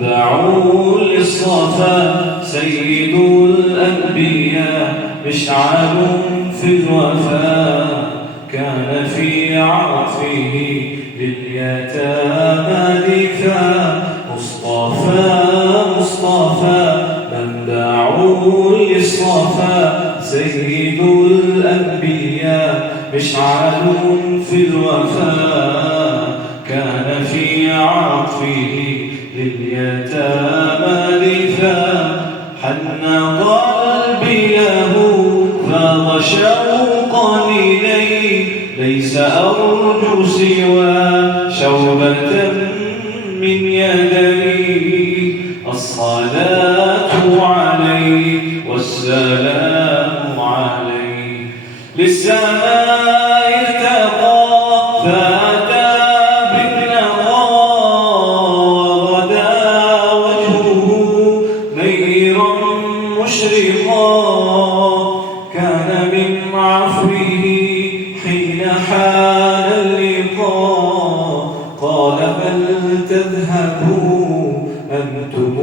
منبع للصفا سيد الأنبياء مشعل في الوفاء كان في عطفه لليتامى دفاع مصطفى منبع للصفا سيد الأنبياء مشعل في الوفاء كان في عطفه لليتامى دفاع حن قلبي له فاض شوقا إليه ليس أرجو سوى شوبة من يديه الصلاة عليه والسلام عليه للسماء ارتقى فأتى بالنقى وغدا وجهه نيرا مشرقا كان من عفوه حين حان اللقاء قال بل تذهبوا أنتم